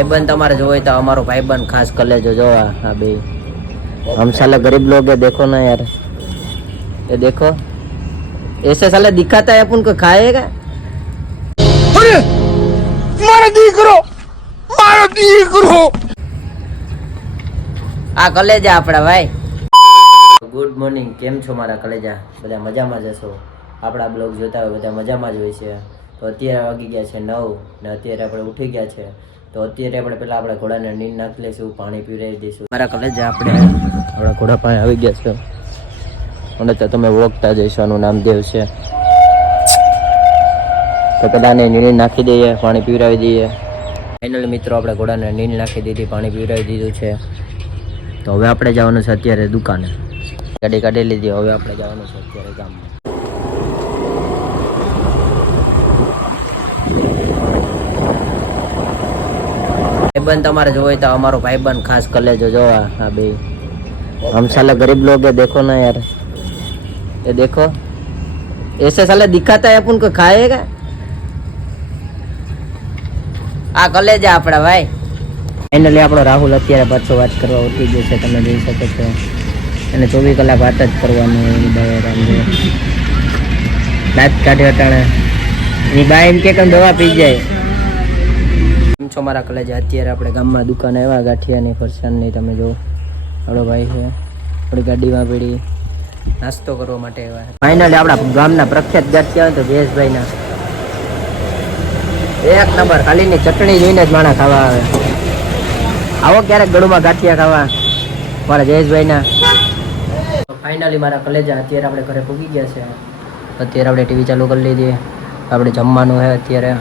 भाईबंद तुम्हारे जो है तो हमारो भाईबंद खास कलेजो जो हाँ बे हम साले गरीब लोग है, देखो ना यार, ये देखो ऐसे साले दिखाता है अपन को खाएगा। अरे मारा दीकरो आ कलेजा आपड़ा भाई। गुड मॉर्निंग, केम छो मारा कलेजा? बधा मजामां ज छो? आपड़ा ब्लॉग जोता होय बधा मजामां ज होय छे। तो अत्यारे वागी गया छे 9 ने अत्यारे आपणे उठी गया छे। तो अत्यारे आपणे पेला आपણા ઘોડાને નીંદ નાખી લઈશું, પાણી પીવડાવી દઈશું। મારા કલેજા આપણે આપણા ઘોડા પાસે આવી ગયા છે અને તો તમે ઓળખતા જ હશો, આનું નામ દેવ છે। તો પેલાને નીંદ નાખી દઈએ, પાણી પીવડાવી દઈએ। ફાઇનલી મિત્રો આપણે ઘોડાને નીંદ નાખી દીધી, પાણી પીવડાવી દીધું છે। તો હવે આપણે જવાનું છે અત્યારે દુકાને, ગાડી કાઢી લીધી। હવે આપણે જવાનું છે અત્યારે ગામમાં। भाईबंद तुम्हारे जो है तो हमारो भाईबंद खास कलेजो जो हाँ बे हम साले गरीब लोग है, देखो ना यार, ये देखो ऐसे साले दिखाता है अपन को खाएगा। आ कलेजा आपड़ा भाई। फाइनली આપણો રાહુલ અત્યારે પાછો વાત કરવા ઉઠી ગયો છે, તમે જોઈ શકો છો। અને 24 કલાક વાત જ કરવાનું એની બહાર આમ દાંત કાઢે અટાણે એની બા એમ કે દવા પી જાય। કેમ છો મારા કલેજા? અત્યારે આપણે ગામમાં દુકાન આવ્યા ગાંઠિયાની ફરસાણની, તમે જો આપણો ભાઈ છે આપણી ગાડીમાં પડી નાસ્તો કરવા માટે આવ્યા। ફાઇનલી આપણા ગામના પ્રખ્યાત ગાંઠિયા તો જયેશભાઈના એક નંબર, ખાલીની ચટણી જોઈને જ માણા ખાવા આવે। આવો ક્યારેક ગળુમાં ગાંઠિયા ખાવા મારા જયેશભાઈના। ફાઇનલી મારા કલેજા અત્યારે આપણે ઘરે પૂગી ગયા છે। અત્યારે આપણે ટીવી ચાલુ કરી લીધી, આપણે જમવાનું છે અત્યારે,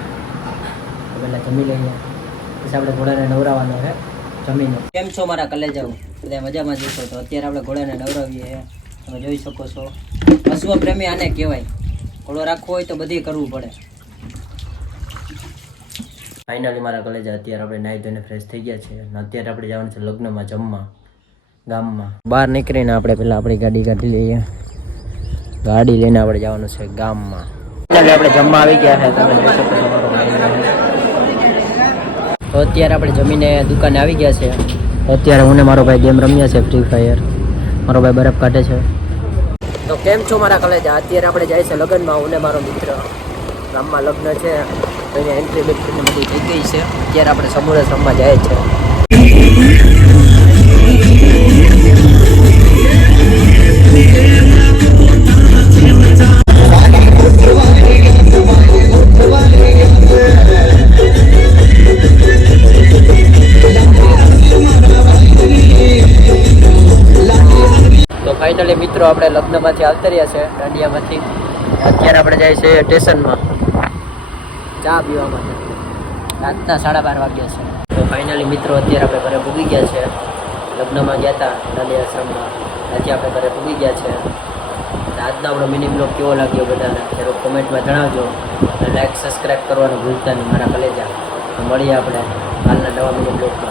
પહેલાં જમી લઈએ પછી આપણે ઘોડાને નવરાવવાનો છે જમીને। કેમ છો મારા કલેજાઓ? બધા મજામાં જશો? તો અત્યારે આપણે ઘોડાને નવરાવીએ, તમે જોઈ શકો છો। અશ્વ પ્રેમી આને કહેવાય, ઘોડો રાખવો હોય તો બધી કરવું પડે। ફાઇનલી મારા કલેજા અત્યારે આપણે નાહી ધોઈને ફ્રેશ થઈ ગયા છે અને અત્યારે આપણે જવાનું છે લગ્નમાં જમવા ગામમાં। બહાર નીકળીને આપણે પહેલાં આપણી ગાડી કાઢી લઈએ, ગાડી લઈને આપણે જવાનું છે ગામમાં। ફાઇનલી આપણે જમવા આવી ગયા છે, તમે જોઈ શકો છો મારો ભાઈ। તો અત્યારે આપણે જમીને દુકાને આવી ગયા છે। અત્યારે હું ને મારો ભાઈ ગેમ રમ્યા છે ફ્રી ફાયર, મારો ભાઈ બરફ કાઢે છે। તો કેમ છો મારા કલેજા? અત્યારે આપણે જાય છે લગ્નમાં, હું ને મારો મિત્ર। ગામમાં લગ્ન છે તો અહીંયા એન્ટ્રી બેન્ટ્રીને બધી થઈ ગઈ છે। અત્યારે આપણે સમૂહ રમવા જાય છે। તો ફાઇનલી મિત્રો આપણે લગ્નમાંથી આવતા રહ્યા છે દાંડિયામાંથી। અત્યારે આપણે જાય છે સ્ટેશનમાં ચા પીવા માટે, રાતના 12:30 વાગ્યા છે। તો ફાઇનલી મિત્રો અત્યારે આપણે ઘરે પૂગી ગયા છે। લગ્નમાં ગયા હતા દાંડિયા આશ્રમમાં, આજે આપણે ઘરે પૂગી ગયા છે। આજનો આપણો મિની બ્લોગ કેવો લાગ્યો બધાને જરૂર કોમેન્ટમાં જણાવજો અને લાઈક સબસ્ક્રાઈબ કરવાનું ભૂલતા નહીં મારા કલેજા। તો મળીએ આપણે કાલના નવા મિની બ્લોગમાં।